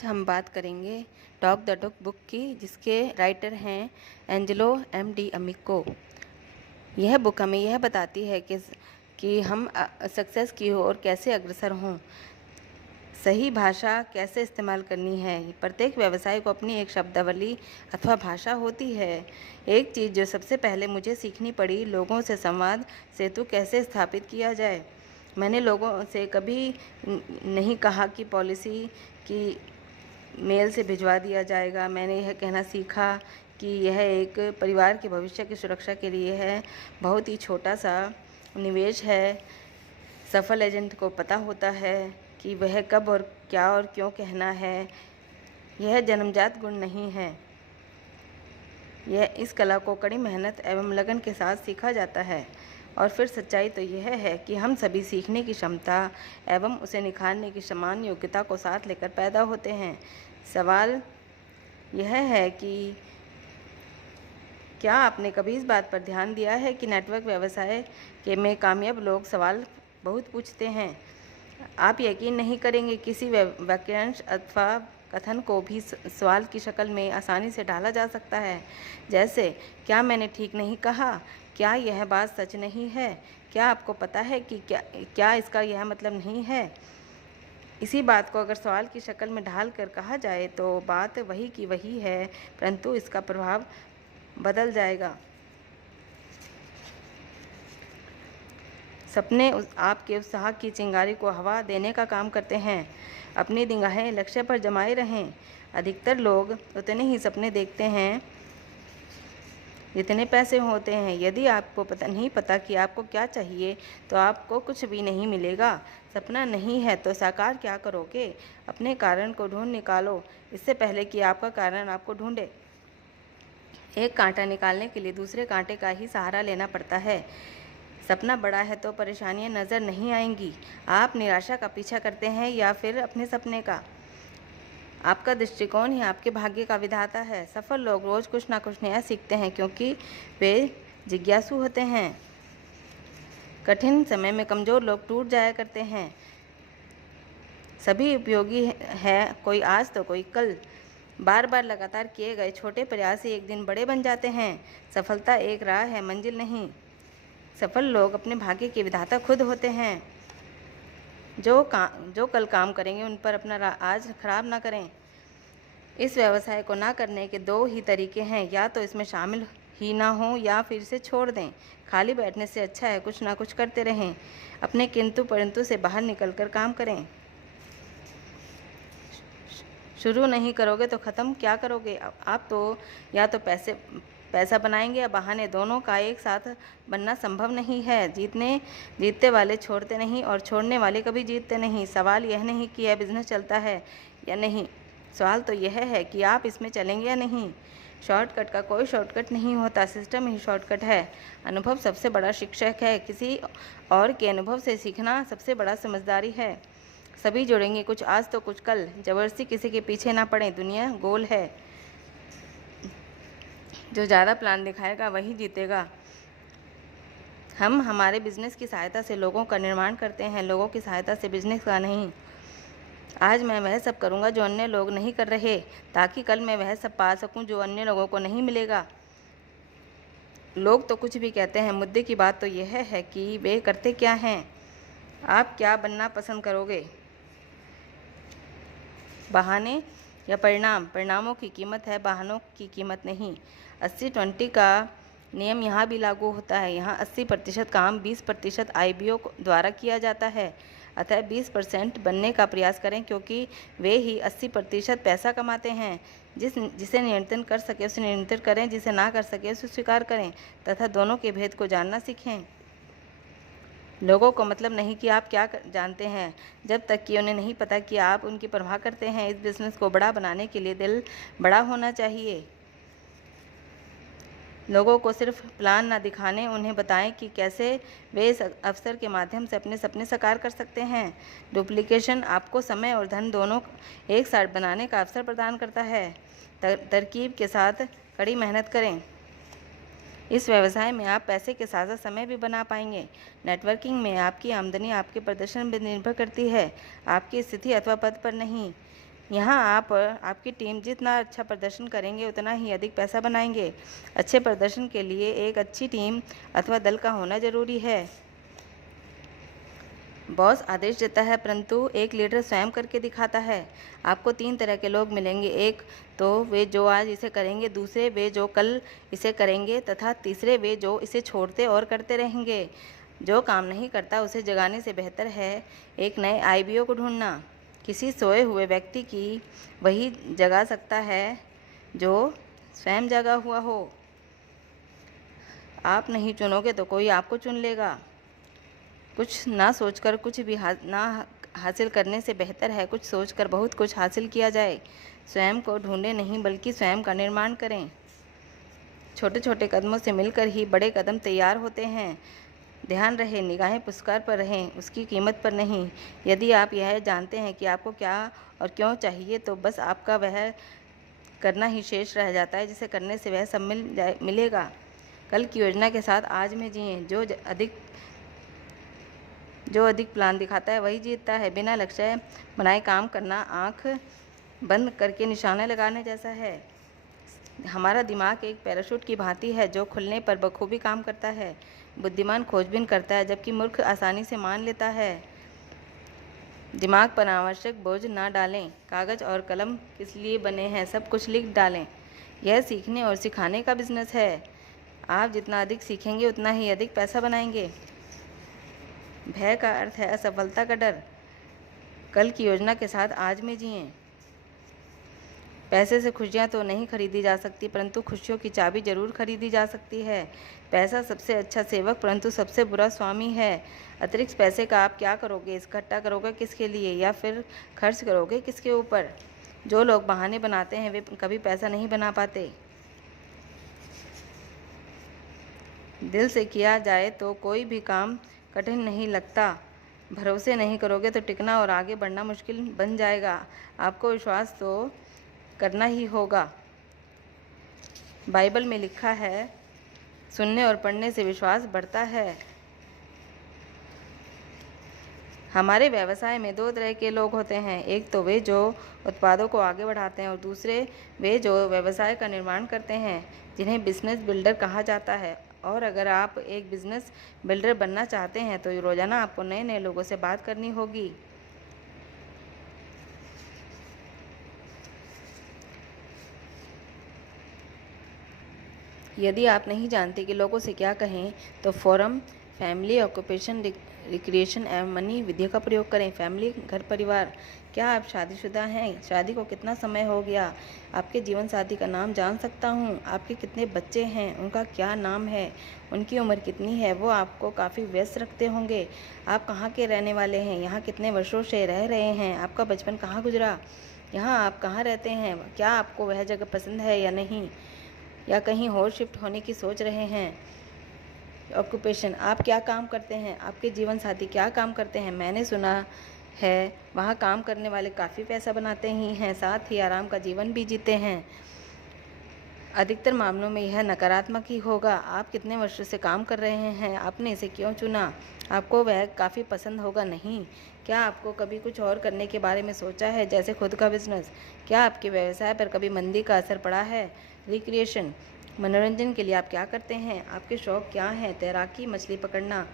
आज हम बात करेंगे टॉक द टॉक बुक की, जिसके राइटर हैं एंजेलो एम.डी. अमिको। यह बुक हमें यह बताती है कि हम सक्सेस की ओर कैसे अग्रसर हों, सही भाषा कैसे इस्तेमाल करनी है। प्रत्येक व्यवसाय को अपनी एक शब्दावली अथवा भाषा होती है। एक चीज़ जो सबसे पहले मुझे सीखनी पड़ी, लोगों से संवाद सेतु कैसे स्थापित किया जाए। मैंने लोगों से कभी नहीं कहा कि पॉलिसी की मेल से भिजवा दिया जाएगा। मैंने यह कहना सीखा कि यह एक परिवार के भविष्य की सुरक्षा के लिए है, बहुत ही छोटा सा निवेश है। सफल एजेंट को पता होता है कि वह कब और क्या और क्यों कहना है। यह जन्मजात गुण नहीं है, यह इस कला को कड़ी मेहनत एवं लगन के साथ सीखा जाता है। और फिर सच्चाई तो यह है कि हम सभी सीखने की क्षमता एवं उसे निखारने की समान योग्यता को साथ लेकर पैदा होते हैं। सवाल यह है कि क्या आपने कभी इस बात पर ध्यान दिया है कि नेटवर्क व्यवसाय के में कामयाब लोग सवाल बहुत पूछते हैं। आप यकीन नहीं करेंगे, किसी वाक्यांश अथवा कथन को भी सवाल की शक्ल में आसानी से ढाला जा सकता है। जैसे, क्या मैंने ठीक नहीं कहा? क्या यह बात सच नहीं है? क्या आपको पता है कि क्या इसका यह मतलब नहीं है? इसी बात को अगर सवाल की शक्ल में ढाल कर कहा जाए तो बात वही की वही है, परंतु इसका प्रभाव बदल जाएगा। सपने आपके उत्साह की चिंगारी को हवा देने का काम करते हैं। अपनी निगाहें लक्ष्य पर जमाए रहें। अधिकतर लोग उतने ही सपने देखते हैं जितने पैसे होते हैं। यदि आपको नहीं पता कि आपको क्या चाहिए तो आपको कुछ भी नहीं मिलेगा। सपना नहीं है तो साकार क्या करोगे? अपने कारण को ढूंढ निकालो, इससे पहले कि आपका कारण आपको ढूंढे। एक कांटा निकालने के लिए दूसरे कांटे का ही सहारा लेना पड़ता है। सपना बड़ा है तो परेशानियां नज़र नहीं आएंगी। आप निराशा का पीछा करते हैं या फिर अपने सपने का? आपका दृष्टिकोण ही आपके भाग्य का विधाता है। सफल लोग रोज कुछ ना कुछ नया सीखते हैं क्योंकि वे जिज्ञासु होते हैं। कठिन समय में कमज़ोर लोग टूट जाया करते हैं। सभी उपयोगी है, कोई आज तो कोई कल। बार बार लगातार किए गए छोटे प्रयास ही एक दिन बड़े बन जाते हैं। सफलता एक राह है, मंजिल नहीं। सफल लोग अपने भाग्य के विधाता खुद होते हैं। जो कल काम करेंगे उन पर अपना आज खराब ना करें। इस व्यवसाय को ना करने के दो ही तरीके हैं, या तो इसमें शामिल ही ना हो या फिर इसे छोड़ दें। खाली बैठने से अच्छा है कुछ ना कुछ करते रहें। अपने किंतु परंतु से बाहर निकलकर काम करें। शुरू नहीं करोगे तो ख़त्म क्या करोगे? आप तो या तो पैसा बनाएंगे या बहाने, दोनों का एक साथ बनना संभव नहीं है। जीतते वाले छोड़ते नहीं और छोड़ने वाले कभी जीतते नहीं। सवाल यह नहीं कि यह बिजनेस चलता है या नहीं, सवाल तो यह है कि आप इसमें चलेंगे या नहीं। शॉर्टकट का कोई शॉर्टकट नहीं होता, सिस्टम ही शॉर्टकट है। अनुभव सबसे बड़ा शिक्षक है। किसी और के अनुभव से सीखना सबसे बड़ा समझदारी है। सभी जुड़ेंगे, कुछ आज तो कुछ कल। जबरदस्ती किसी के पीछे ना पड़े। दुनिया गोल है, जो ज़्यादा प्लान दिखाएगा वही जीतेगा। हम हमारे बिजनेस की सहायता से लोगों का निर्माण करते हैं, लोगों की सहायता से बिजनेस का नहीं। आज मैं वह सब करूंगा जो अन्य लोग नहीं कर रहे, ताकि कल मैं वह सब पा सकूं जो अन्य लोगों को नहीं मिलेगा। लोग तो कुछ भी कहते हैं, मुद्दे की बात तो यह है कि वे करते क्या हैं। आप क्या बनना पसंद करोगे? बहाने या परिणाम? परिणामों की कीमत है, बहानों की कीमत नहीं। 80-20 का नियम यहाँ भी लागू होता है। यहाँ 80% काम 20% IBO द्वारा किया जाता है। अतः 20% बनने का प्रयास करें, क्योंकि वे ही 80% पैसा कमाते हैं। जिसे नियंत्रण कर सके उसे नियंत्रित करें, जिसे ना कर सके उसे स्वीकार करें तथा दोनों के भेद को जानना सीखें। लोगों को मतलब नहीं कि आप क्या जानते हैं, जब तक कि उन्हें नहीं पता कि आप उनकी परवाह करते हैं। इस बिज़नेस को बड़ा बनाने के लिए दिल बड़ा होना चाहिए। लोगों को सिर्फ प्लान ना दिखाने, उन्हें बताएं कि कैसे वे इस अवसर के माध्यम से अपने सपने साकार कर सकते हैं। डुप्लीकेशन आपको समय और धन दोनों एक साथ बनाने का अवसर प्रदान करता है। तरकीब के साथ कड़ी मेहनत करें। इस व्यवसाय में आप पैसे के साथ साथ समय भी बना पाएंगे। नेटवर्किंग में आपकी आमदनी आपके प्रदर्शन पर निर्भर करती है, आपकी स्थिति अथवा पद पर नहीं। यहाँ आप आपकी टीम जितना अच्छा प्रदर्शन करेंगे उतना ही अधिक पैसा बनाएंगे। अच्छे प्रदर्शन के लिए एक अच्छी टीम अथवा दल का होना ज़रूरी है। बॉस आदेश देता है परंतु एक लीडर स्वयं करके दिखाता है। आपको 3 तरह के लोग मिलेंगे। एक तो वे जो आज इसे करेंगे, दूसरे वे जो कल इसे करेंगे तथा तीसरे वे जो इसे छोड़ते और करते रहेंगे। जो काम नहीं करता उसे जगाने से बेहतर है एक नए आईबीओ को ढूंढना। किसी सोए हुए व्यक्ति की वही जगा सकता है जो स्वयं जगा हुआ हो। आप नहीं चुनोगे तो कोई आपको चुन लेगा। कुछ ना सोचकर कुछ भी ना हासिल करने से बेहतर है कुछ सोचकर बहुत कुछ हासिल किया जाए। स्वयं को ढूंढें नहीं बल्कि स्वयं का निर्माण करें। छोटे छोटे कदमों से मिलकर ही बड़े कदम तैयार होते हैं। ध्यान रहे, निगाहें पुरस्कार पर रहें, उसकी कीमत पर नहीं। यदि आप यह जानते हैं कि आपको क्या और क्यों चाहिए तो बस आपका वह करना ही शेष रह जाता है जिसे करने से वह सब मिलेगा। कल की योजना के साथ आज में जिएं। जो अधिक प्लान दिखाता है वही जीतता है। बिना लक्ष्य बनाए काम करना आँख बंद करके निशाना लगाने जैसा है। हमारा दिमाग एक पैराशूट की भांति है जो खुलने पर बखूबी काम करता है। बुद्धिमान खोजबीन करता है जबकि मूर्ख आसानी से मान लेता है। दिमाग पर अनावश्यक बोझ ना डालें। कागज़ और कलम किस लिए बने हैं, सब कुछ लिख डालें। यह सीखने और सिखाने का बिजनेस है। आप जितना अधिक सीखेंगे उतना ही अधिक पैसा बनाएंगे। भय का अर्थ है असफलता का डर। कल की योजना के साथ आज में जिएं। पैसे से खुशियाँ तो नहीं खरीदी जा सकती परंतु खुशियों की चाबी जरूर खरीदी जा सकती है। पैसा सबसे अच्छा सेवक परंतु सबसे बुरा स्वामी है। अतिरिक्त पैसे का आप क्या करोगे? इकट्ठा करोगे किसके लिए या फिर खर्च करोगे किसके ऊपर? जो लोग बहाने बनाते हैं वे कभी पैसा नहीं बना पाते। दिल से किया जाए तो कोई भी काम कठिन नहीं लगता। भरोसे नहीं करोगे तो टिकना और आगे बढ़ना मुश्किल बन जाएगा। आपको विश्वास तो करना ही होगा। बाइबल में लिखा है, सुनने और पढ़ने से विश्वास बढ़ता है। हमारे व्यवसाय में 2 तरह के लोग होते हैं। एक तो वे जो उत्पादों को आगे बढ़ाते हैं और दूसरे वे जो व्यवसाय का निर्माण करते हैं, जिन्हें बिजनेस बिल्डर कहा जाता है। और अगर आप एक बिजनेस बिल्डर बनना चाहते हैं तो रोज़ाना आपको नए नए लोगों से बात करनी होगी। यदि आप नहीं जानते कि लोगों से क्या कहें तो फोरम, फैमिली, ऑक्यूपेशन, रिक्रिएशन एवं मनी विधियों का प्रयोग करें। फैमिली, घर परिवार। क्या आप शादीशुदा हैं? शादी को कितना समय हो गया? आपके जीवन साथी का नाम जान सकता हूँ? आपके कितने बच्चे हैं? उनका क्या नाम है? उनकी उम्र कितनी है? वो आपको काफ़ी व्यस्त रखते होंगे। आप कहाँ के रहने वाले हैं? यहाँ कितने वर्षों से रह रहे हैं? आपका बचपन कहाँ गुजरा? यहाँ आप कहाँ रहते हैं? क्या आपको वह जगह पसंद है या नहीं, या कहीं और शिफ्ट होने की सोच रहे हैं? ऑक्यूपेशन, आप क्या काम करते हैं? आपके जीवन साथी क्या काम करते हैं? मैंने सुना है वहाँ काम करने वाले काफ़ी पैसा बनाते ही हैं, साथ ही आराम का जीवन भी जीते हैं। अधिकतर मामलों में यह नकारात्मक ही होगा। आप कितने वर्षों से काम कर रहे हैं? आपने इसे क्यों चुना? आपको वह काफ़ी पसंद होगा नहीं? क्या आपको कभी कुछ और करने के बारे में सोचा है, जैसे खुद का बिजनेस? क्या आपके व्यवसाय पर कभी मंदी का असर पड़ा है? रिक्रिएशन, मनोरंजन के लिए आप क्या करते हैं? आपके शौक क्या हैं? तैराकी, मछली पकड़ना,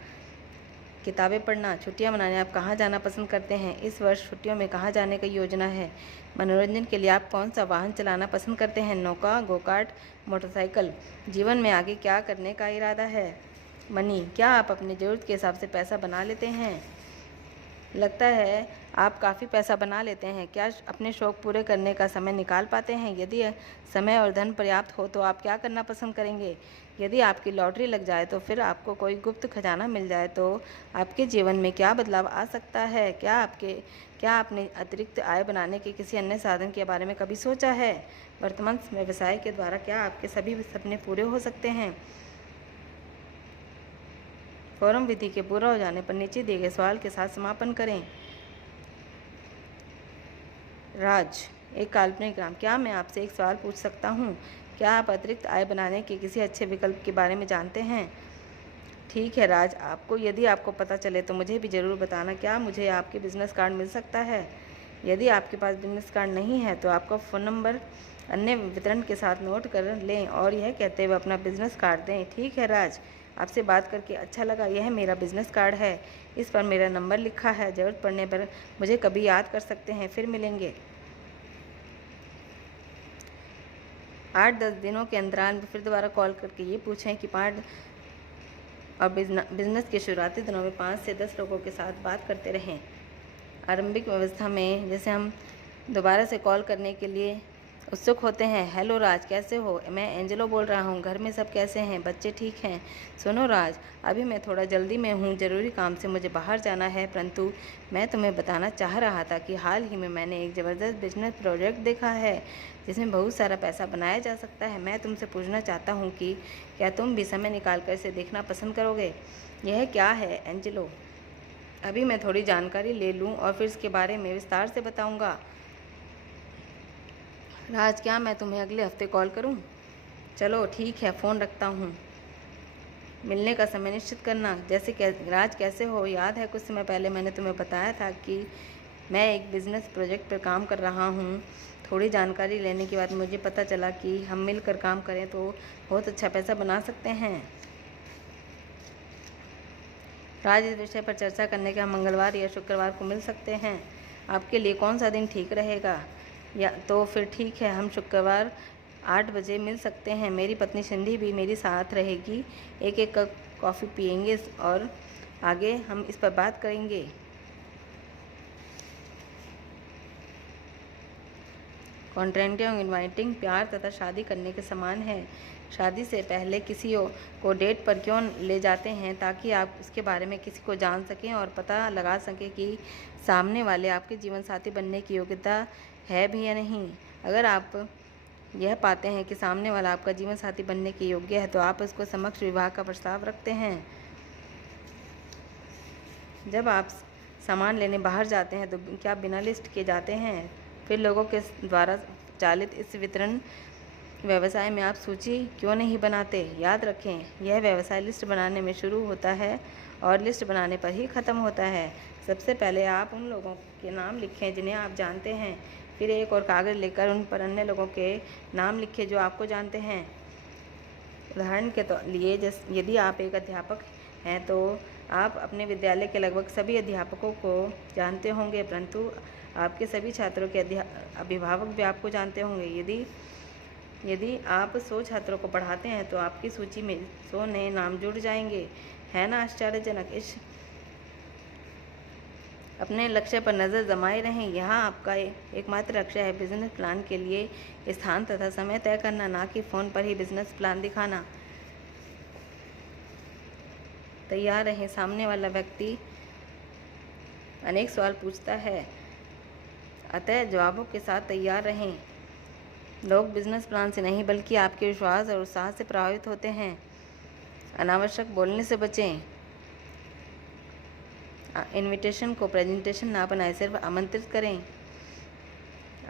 किताबें पढ़ना, छुट्टियां मनाने आप कहाँ जाना पसंद करते हैं? इस वर्ष छुट्टियों में कहाँ जाने की योजना है? मनोरंजन के लिए आप कौन सा वाहन चलाना पसंद करते हैं? नौका, गोकार्ट, मोटरसाइकिल? जीवन में आगे क्या करने का इरादा है? मनी, क्या आप अपनी ज़रूरत के हिसाब से पैसा बना लेते हैं? लगता है आप काफ़ी पैसा बना लेते हैं। क्या अपने शौक़ पूरे करने का समय निकाल पाते हैं? यदि समय और धन पर्याप्त हो तो आप क्या करना पसंद करेंगे? यदि आपकी लॉटरी लग जाए तो फिर आपको कोई गुप्त खजाना मिल जाए तो आपके जीवन में क्या बदलाव आ सकता है? क्या आपने अतिरिक्त आय बनाने के किसी अन्य साधन के बारे में कभी सोचा है? वर्तमान व्यवसाय के द्वारा क्या आपके सभी सपने पूरे हो सकते हैं? फोरम विधि के पूरा हो जाने पर नीचे दिए गए सवाल के साथ समापन करें। राज, एक काल्पनिक नाम। क्या मैं आपसे एक सवाल पूछ सकता हूँ? क्या आप अतिरिक्त आय बनाने के किसी अच्छे विकल्प के बारे में जानते हैं? ठीक है राज, यदि आपको पता चले तो मुझे भी ज़रूर बताना। क्या मुझे आपके बिजनेस कार्ड मिल सकता है? यदि आपके पास बिजनेस कार्ड नहीं है तो आपका फ़ोन नंबर अन्य वितरण के साथ नोट कर लें और यह कहते हुए अपना बिजनेस कार्ड दें। ठीक है राज, आपसे बात करके अच्छा लगा। यह मेरा बिजनेस कार्ड है, इस पर मेरा नंबर लिखा है। ज़रूरत पड़ने पर मुझे कभी याद कर सकते हैं। फिर मिलेंगे। 8-10 दिनों के अंतराल में फिर दोबारा कॉल करके ये पूछें कि बिजनेस के शुरुआती दिनों में 5 से 10 लोगों के साथ बात करते रहें। आरंभिक व्यवस्था में जैसे हम दोबारा से कॉल करने के लिए उत्सुक होते हैं। हेलो राज, कैसे हो? मैं एंजेलो बोल रहा हूँ। घर में सब कैसे हैं? बच्चे ठीक हैं? सुनो राज, अभी मैं थोड़ा जल्दी में हूँ, ज़रूरी काम से मुझे बाहर जाना है, परंतु मैं तुम्हें बताना चाह रहा था कि हाल ही में मैंने एक ज़बरदस्त बिजनेस प्रोजेक्ट देखा है जिसमें बहुत सारा पैसा बनाया जा सकता है। मैं तुमसे पूछना चाहता हूँ कि क्या तुम भी समय निकाल कर इसे देखना पसंद करोगे? यह क्या है एंजेलो? अभी मैं थोड़ी जानकारी ले लूँ और फिर इसके बारे में विस्तार से बताऊँगा। राज, क्या मैं तुम्हें अगले हफ्ते कॉल करूं? चलो ठीक है, फ़ोन रखता हूं। मिलने का समय निश्चित करना। राज, कैसे हो? याद है कुछ समय पहले मैंने तुम्हें बताया था कि मैं एक बिज़नेस प्रोजेक्ट पर काम कर रहा हूं। थोड़ी जानकारी लेने के बाद मुझे पता चला कि हम मिलकर काम करें तो बहुत अच्छा पैसा बना सकते हैं। राज, इस विषय पर चर्चा करने के हम मंगलवार या शुक्रवार को मिल सकते हैं। आपके लिए कौन सा दिन ठीक रहेगा? या तो फिर ठीक है, हम शुक्रवार 8 बजे मिल सकते हैं। मेरी पत्नी सिंधी भी मेरे साथ रहेगी। एक कप कॉफ़ी पियेंगे और आगे हम इस पर बात करेंगे। कॉन्ट्रेंटिंग इनवाइटिंग प्यार तथा शादी करने के समान है। शादी से पहले किसी को डेट पर क्यों ले जाते हैं? ताकि आप उसके बारे में किसी को जान सकें और पता लगा सकें कि सामने वाले आपके जीवन साथी बनने की योग्यता है भी या नहीं। अगर आप यह पाते हैं कि सामने वाला आपका जीवन साथी बनने के योग्य है तो आप उसको समक्ष विवाह का प्रस्ताव रखते हैं। जब आप सामान लेने बाहर जाते हैं तो क्या बिना लिस्ट के जाते हैं? फिर लोगों के द्वारा चालित इस वितरण व्यवसाय में आप सूची क्यों नहीं बनाते? याद रखें, यह व्यवसाय लिस्ट बनाने में शुरू होता है और लिस्ट बनाने पर ही ख़त्म होता है। सबसे पहले आप उन लोगों के नाम लिखें जिन्हें आप जानते हैं। फिर एक और कागज़ लेकर उन पर अन्य लोगों के नाम लिखें जो आपको जानते हैं। उदाहरण के लिए यदि आप एक अध्यापक हैं तो आप अपने विद्यालय के लगभग सभी अध्यापकों को जानते होंगे, परंतु आपके सभी छात्रों के अभिभावक भी आपको जानते होंगे। यदि आप 100 छात्रों को पढ़ाते हैं तो आपकी सूची में 100 नए नाम जुड़ जाएंगे। है ना आश्चर्यजनक? अपने लक्ष्य पर नज़र जमाए रहें। यहाँ आपका एकमात्र लक्ष्य है बिजनेस प्लान के लिए स्थान तथा समय तय करना, ना कि फ़ोन पर ही बिजनेस प्लान दिखाना। तैयार रहें। सामने वाला व्यक्ति अनेक सवाल पूछता है, अतः जवाबों के साथ तैयार रहें। लोग बिजनेस प्लान से नहीं बल्कि आपके विश्वास और उत्साह से प्रभावित होते हैं। अनावश्यक बोलने से बचें। इनविटेशन को प्रेजेंटेशन ना बनाएं, सिर्फ आमंत्रित करें।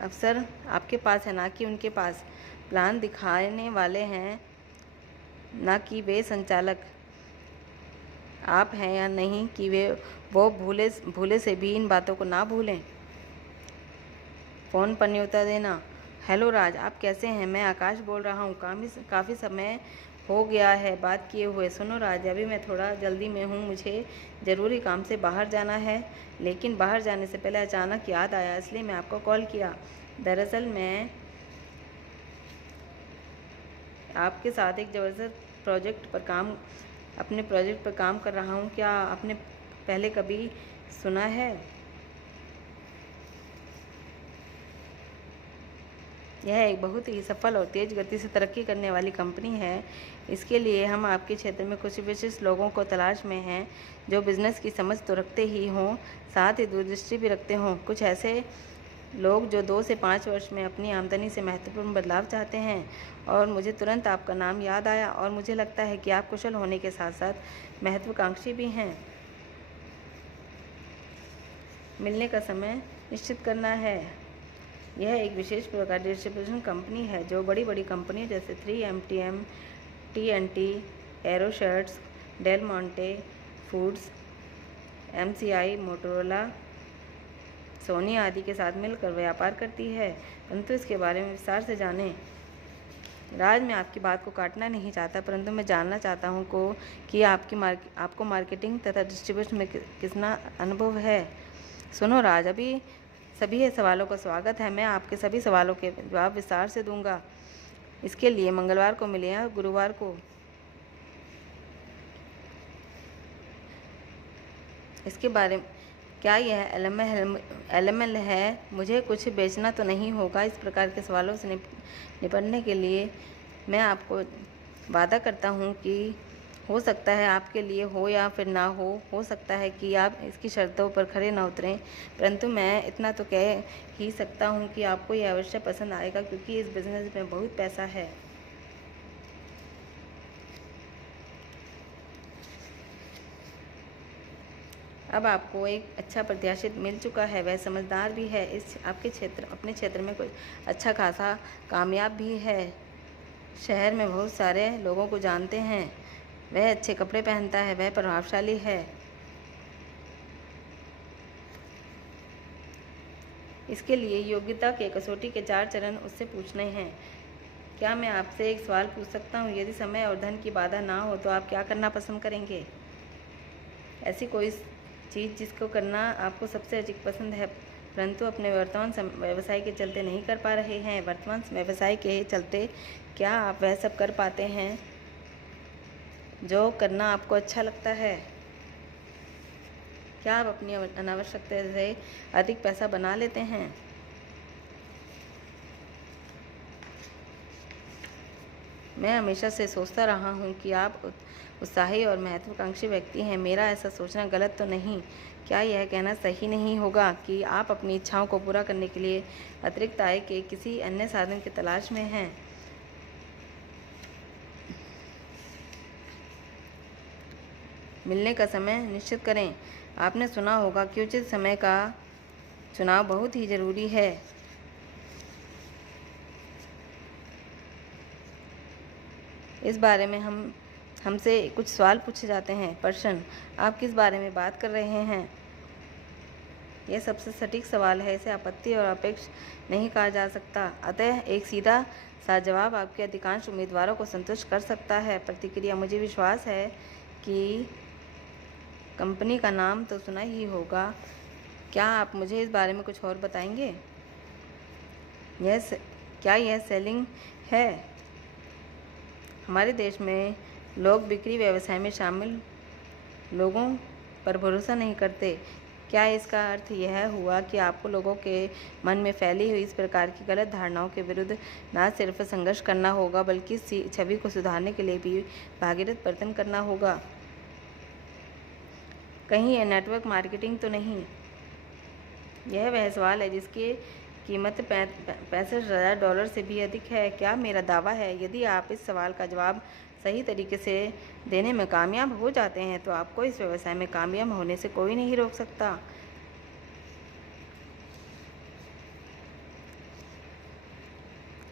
अवसर आपके पास है, ना कि उनके पास। प्लान दिखाने वाले हैं, ना कि वे संचालक। आप हैं या नहीं कि वो भूले से भी इन बातों को ना भूलें। फ़ोन पर न्योता देना। हेलो राज, आप कैसे हैं? मैं आकाश बोल रहा हूँ। काफ़ी समय हो गया है बात किए हुए। सुनो राज, अभी मैं थोड़ा जल्दी में हूँ, मुझे ज़रूरी काम से बाहर जाना है, लेकिन बाहर जाने से पहले अचानक याद आया, इसलिए मैं आपको कॉल किया। दरअसल मैं आपके साथ एक ज़बरदस्त अपने प्रोजेक्ट पर काम कर रहा हूँ। क्या आपने पहले कभी सुना है? यह एक बहुत ही सफल और तेज़ गति से तरक्की करने वाली कंपनी है। इसके लिए हम आपके क्षेत्र में कुछ विशिष्ट लोगों को तलाश में हैं जो बिज़नेस की समझ तो रखते ही हों, साथ ही दूरदृष्टि भी रखते हों। कुछ ऐसे लोग जो 2 से 5 वर्ष में अपनी आमदनी से महत्वपूर्ण बदलाव चाहते हैं। और मुझे तुरंत आपका नाम याद आया और मुझे लगता है कि आप कुशल होने के साथ साथ महत्वाकांक्षी भी हैं। मिलने का समय निश्चित करना है। यह एक विशेष प्रकार की डिस्ट्रीब्यूशन कंपनी है जो बड़ी कंपनियों जैसे 3MTM, TNT, Arrow Shirts, Del Monte Foods, MCI, Motorola, Sony आदि के साथ मिलकर व्यापार करती है, परंतु इसके बारे में विस्तार से जानें। राज, मैं आपकी बात को काटना नहीं चाहता, परंतु मैं जानना चाहता हूँ कि आपको मार्केटिंग तथा डिस्ट्रीब्यूशन में कितना अनुभव है। सुनो राज, अभी सभी सवालों का स्वागत है। मैं आपके सभी सवालों के जवाब विस्तार से दूंगा। इसके लिए मंगलवार को मिले या गुरुवार को। इसके बारे में क्या यह एलएमएल है? मुझे कुछ बेचना तो नहीं होगा? इस प्रकार के सवालों से निपटने के लिए मैं आपको वादा करता हूँ कि हो सकता है आपके लिए हो या फिर ना हो सकता है कि आप इसकी शर्तों पर खरे ना उतरें, परंतु मैं इतना तो कह ही सकता हूँ कि आपको यह अवश्य पसंद आएगा, क्योंकि इस बिज़नेस में बहुत पैसा है। अब आपको एक अच्छा प्रत्याशी मिल चुका है, वह समझदार भी है, अपने क्षेत्र में कुछ अच्छा खासा कामयाब भी है, शहर में बहुत सारे लोगों को जानते हैं, वह अच्छे कपड़े पहनता है, वह प्रभावशाली है। इसके लिए योग्यता के कसौटी के 4 चरण उससे पूछने हैं। क्या मैं आपसे एक सवाल पूछ सकता हूँ? यदि समय और धन की बाधा ना हो तो आप क्या करना पसंद करेंगे? ऐसी कोई चीज़ जिसको करना आपको सबसे अधिक पसंद है, परंतु अपने वर्तमान व्यवसाय के चलते नहीं कर पा रहे हैं। वर्तमान व्यवसाय के चलते क्या आप वह सब कर पाते हैं जो करना आपको अच्छा लगता है? क्या आप अपनी अनावश्यकता से अधिक पैसा बना लेते हैं? मैं हमेशा से सोचता रहा हूँ कि आप उत्साही और महत्वाकांक्षी व्यक्ति हैं। मेरा ऐसा सोचना गलत तो नहीं? क्या यह कहना सही नहीं होगा कि आप अपनी इच्छाओं को पूरा करने के लिए अतिरिक्त आय के किसी अन्य साधन की तलाश में हैं? मिलने का समय निश्चित करें। आपने सुना होगा कि उचित समय का चुनाव बहुत ही जरूरी है। इस बारे में हमसे कुछ सवाल पूछे जाते हैं। प्रश्न: आप किस बारे में बात कर रहे हैं? यह सबसे सटीक सवाल है, इसे आपत्ति और अपेक्ष नहीं कहा जा सकता, अतः एक सीधा सा जवाब आपके अधिकांश उम्मीदवारों को संतुष्ट कर सकता है। प्रतिक्रिया: मुझे विश्वास है कि कंपनी का नाम तो सुना ही होगा, क्या आप मुझे इस बारे में कुछ और बताएंगे? क्या यह सेलिंग है? हमारे देश में लोग बिक्री व्यवसाय में शामिल लोगों पर भरोसा नहीं करते। क्या इसका अर्थ यह हुआ कि आपको लोगों के मन में फैली हुई इस प्रकार की गलत धारणाओं के विरुद्ध न सिर्फ संघर्ष करना होगा, बल्कि इस छवि को सुधारने के लिए भी भागीरथ प्रयत्न करना होगा? कहीं यह नेटवर्क मार्केटिंग तो नहीं? यह वह सवाल है जिसकी कीमत $65,000 से भी अधिक है। क्या मेरा दावा है, यदि आप इस सवाल का जवाब सही तरीके से देने में कामयाब हो जाते हैं तो आपको इस व्यवसाय में कामयाब होने से कोई नहीं रोक सकता।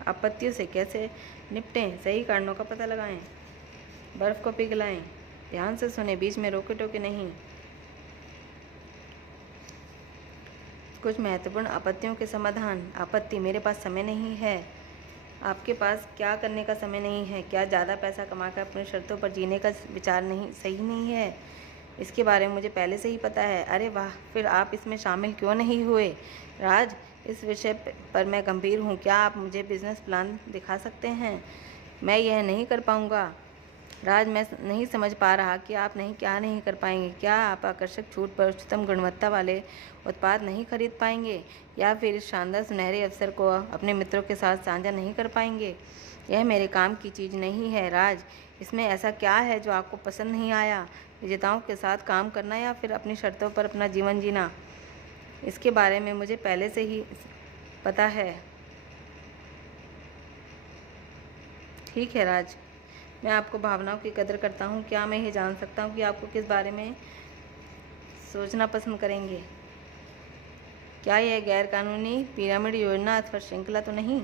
आपत्तियों से कैसे निपटें? सही कारणों का पता लगाएं, बर्फ को पिघलाएं, ध्यान से सुने, बीच में रोके टोके नहीं। कुछ महत्वपूर्ण आपत्तियों के समाधान। आपत्ति: मेरे पास समय नहीं है। आपके पास क्या करने का समय नहीं है? क्या ज़्यादा पैसा कमाकर अपनी शर्तों पर जीने का विचार सही नहीं है? इसके बारे में मुझे पहले से ही पता है। अरे वाह, फिर आप इसमें शामिल क्यों नहीं हुए? राज, इस विषय पर मैं गंभीर हूँ। क्या आप मुझे बिजनेस प्लान दिखा सकते हैं? मैं यह नहीं कर पाऊँगा। राज, मैं नहीं समझ पा रहा कि आप क्या नहीं कर पाएंगे। क्या आप आकर्षक छूट पर उच्चतम गुणवत्ता वाले उत्पाद नहीं खरीद पाएंगे, या फिर इस शानदार सुनहरे अवसर को अपने मित्रों के साथ साझा नहीं कर पाएंगे? यह मेरे काम की चीज़ नहीं है। राज, इसमें ऐसा क्या है जो आपको पसंद नहीं आया? विजेताओं के साथ काम करना या फिर अपनी शर्तों पर अपना जीवन जीना? इसके बारे में मुझे पहले से ही पता है। ठीक है राज, मैं आपको भावनाओं की कदर करता हूँ। क्या मैं ये जान सकता हूँ कि आपको किस बारे में सोचना पसंद करेंगे? क्या यह गैर कानूनी पिरामिड योजना अथवा श्रृंखला तो नहीं?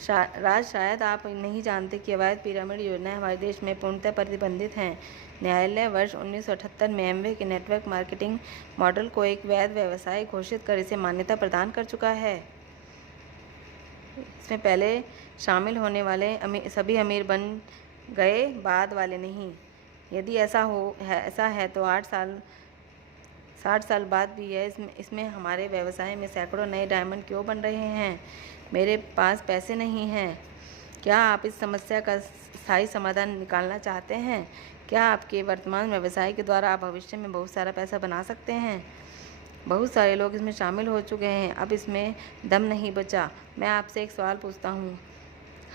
राज, शायद आप नहीं जानते कि अवैध पिरामिड योजनाएं हमारे देश में पूर्णतः प्रतिबंधित हैं। न्यायालय वर्ष 1978 में एमवे के नेटवर्क मार्केटिंग मॉडल को एक वैध व्यवसाय घोषित कर इसे मान्यता प्रदान कर चुका है। इसमें पहले शामिल होने वाले सभी अमीर बन गए, बाद वाले नहीं। यदि ऐसा है तो 60 साल बाद भी इसमें हमारे व्यवसाय में सैकड़ों नए डायमंड क्यों बन रहे हैं? मेरे पास पैसे नहीं हैं। क्या आप इस समस्या का स्थायी समाधान निकालना चाहते हैं? क्या आपके वर्तमान व्यवसाय के द्वारा आप भविष्य में बहुत सारा पैसा बना सकते हैं? बहुत सारे लोग इसमें शामिल हो चुके हैं, अब इसमें दम नहीं बचा। मैं आपसे एक सवाल पूछता हूँ।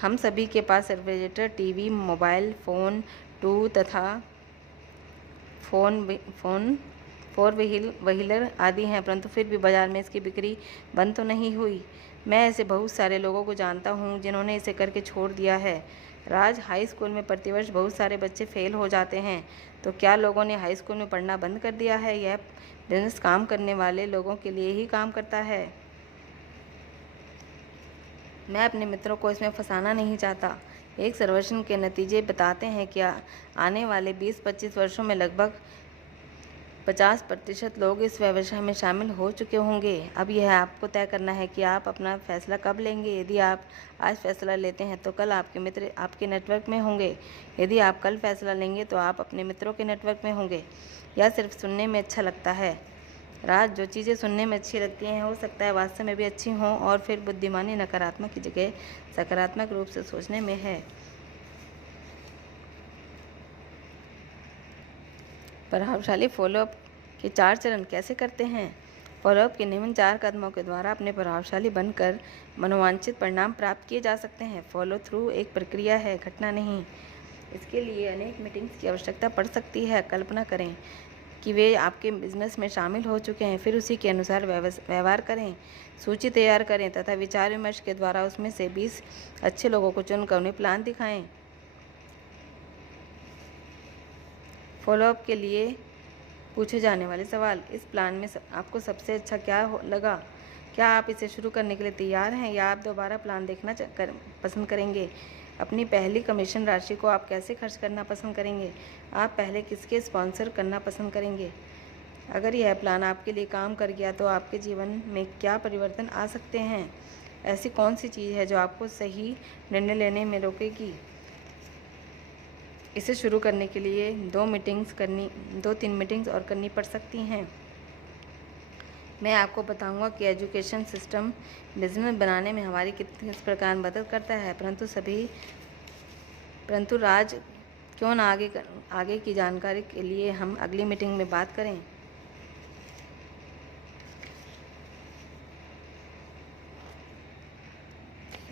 हम सभी के पास रेफ्रिजरेटर, टीवी, मोबाइल फ़ोन, तथा फोर व्हीलर आदि हैं, परंतु फिर भी बाज़ार में इसकी बिक्री बंद तो नहीं हुई। मैं ऐसे बहुत सारे लोगों को जानता हूँ जिन्होंने इसे करके छोड़ दिया है। राज, हाई स्कूल में प्रतिवर्ष बहुत सारे बच्चे फेल हो जाते हैं, तो क्या लोगों ने हाई स्कूल में पढ़ना बंद कर दिया है? यह बिजनेस काम करने वाले लोगों के लिए ही काम करता है। मैं अपने मित्रों को इसमें फंसाना नहीं चाहता। एक सर्वेक्षण के नतीजे बताते हैं कि आने वाले 20-25 वर्षों में लगभग 50% लोग इस व्यवसाय में शामिल हो चुके होंगे। अब यह आपको तय करना है कि आप अपना फैसला कब लेंगे। यदि आप आज फैसला लेते हैं तो कल आपके मित्र आपके नेटवर्क में होंगे। यदि आप कल फैसला लेंगे तो आप अपने मित्रों के नेटवर्क में होंगे। यह सिर्फ सुनने में अच्छा लगता है। राज, जो चीज़ें सुनने में अच्छी लगती हैं हो सकता है वास्तव में भी अच्छी हों, और फिर बुद्धिमानी नकारात्मक की जगह सकारात्मक रूप से सोचने में है। प्रभावशाली फॉलोअप के 4 चरण कैसे करते हैं? फॉलोअप के निम्न 4 कदमों के द्वारा अपने प्रभावशाली बनकर मनोवांछित परिणाम प्राप्त किए जा सकते हैं। फॉलो थ्रू एक प्रक्रिया है, घटना नहीं। इसके लिए अनेक मीटिंग्स की आवश्यकता पड़ सकती है। कल्पना करें कि वे आपके बिजनेस में शामिल हो चुके हैं, फिर उसी के अनुसार व्यवहार करें। सूची तैयार करें तथा विचार विमर्श के द्वारा उसमें से 20 अच्छे लोगों को चुनकर उन्हें प्लान दिखाएं। फॉलोअप के लिए पूछे जाने वाले सवाल। इस प्लान में आपको सबसे अच्छा क्या लगा? क्या आप इसे शुरू करने के लिए तैयार हैं, या आप दोबारा प्लान देखना पसंद करेंगे? अपनी पहली कमीशन राशि को आप कैसे खर्च करना पसंद करेंगे? आप पहले किसके स्पॉन्सर करना पसंद करेंगे? अगर यह प्लान आपके लिए काम कर गया तो आपके जीवन में क्या परिवर्तन आ सकते हैं? ऐसी कौन सी चीज़ है जो आपको सही निर्णय लेने में रोकेगी? इसे शुरू करने के लिए 2-3 मीटिंग्स और करनी पड़ सकती हैं। मैं आपको बताऊंगा कि एजुकेशन सिस्टम बिजनेस बनाने में हमारी किस प्रकार मदद करता है, परंतु राज, क्यों ना आगे की जानकारी के लिए हम अगली मीटिंग में बात करें।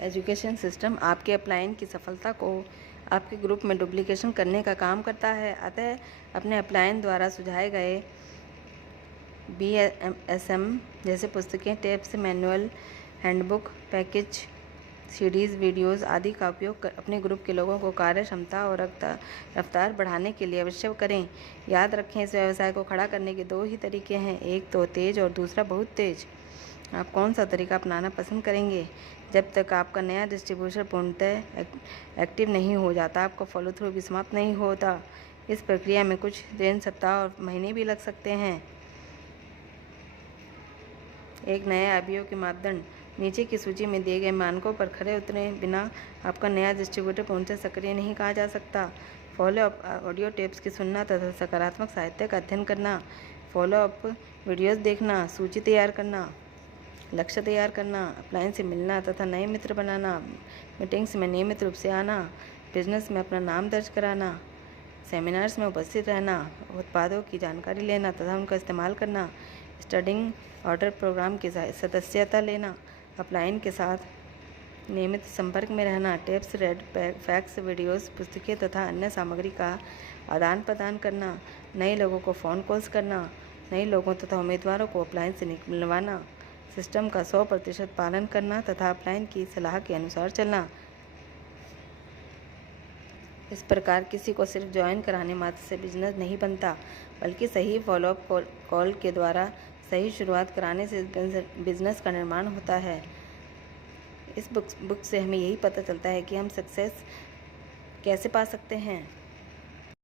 एजुकेशन सिस्टम आपके अपलाइन की सफलता को आपके ग्रुप में डुप्लीकेशन करने का काम करता है। अतः अपने अपलाइन द्वारा सुझाए गए BSM जैसे पुस्तकें, tips, manual, handbook, package, CDs, videos आदि का उपयोग अपने ग्रुप के लोगों को कार्य क्षमता और रफ्तार बढ़ाने के लिए अवश्य करें। याद रखें, इस व्यवसाय को खड़ा करने के 2 ही तरीके हैं, एक तो तेज और दूसरा बहुत तेज। आप कौन सा तरीका अपनाना पसंद करेंगे? जब तक आपका नया डिस्ट्रीब्यूटर पूर्णतः एक्टिव नहीं हो जाता, आपका फॉलो थ्रू भी समाप्त नहीं होता। इस प्रक्रिया में कुछ दिन, सप्ताह और महीने भी लग सकते हैं। एक नए IBO के मापदंड। नीचे की सूची में दिए गए मानकों पर खरे उतरे बिना आपका नया डिस्ट्रीब्यूटर पूर्णतः सक्रिय नहीं कहा जा सकता। फॉलो अप ऑडियो टेप्स की सुनना तथा सकारात्मक साहित्य का अध्ययन करना, फॉलो अप वीडियोस देखना, सूची तैयार करना, लक्ष्य तैयार करना, अपलाइन से मिलना तथा नए मित्र बनाना, मीटिंग्स में नियमित रूप से आना, बिजनेस में अपना नाम दर्ज कराना, सेमिनार्स में उपस्थित रहना, उत्पादों की जानकारी लेना तथा उनका इस्तेमाल करना, स्टडिंग ऑर्डर प्रोग्राम की सदस्यता लेना, अपलाइन के साथ नियमित संपर्क में रहना, टेप्स, रेड फैक्स, वीडियोस, पुस्तकें तथा अन्य सामग्री का आदान प्रदान करना, नए लोगों को फ़ोन कॉल्स करना, नए लोगों तथा उम्मीदवारों को अपलाइन से मिलवाना, सिस्टम का 100% पालन करना तथा अपलाइन की सलाह के अनुसार चलना। इस प्रकार किसी को सिर्फ ज्वाइन कराने मात्र से बिजनेस नहीं बनता, बल्कि सही फॉलोअप कॉल के द्वारा सही शुरुआत कराने से बिजनेस का निर्माण होता है। इस बुक से हमें यही पता चलता है कि हम सक्सेस कैसे पा सकते हैं।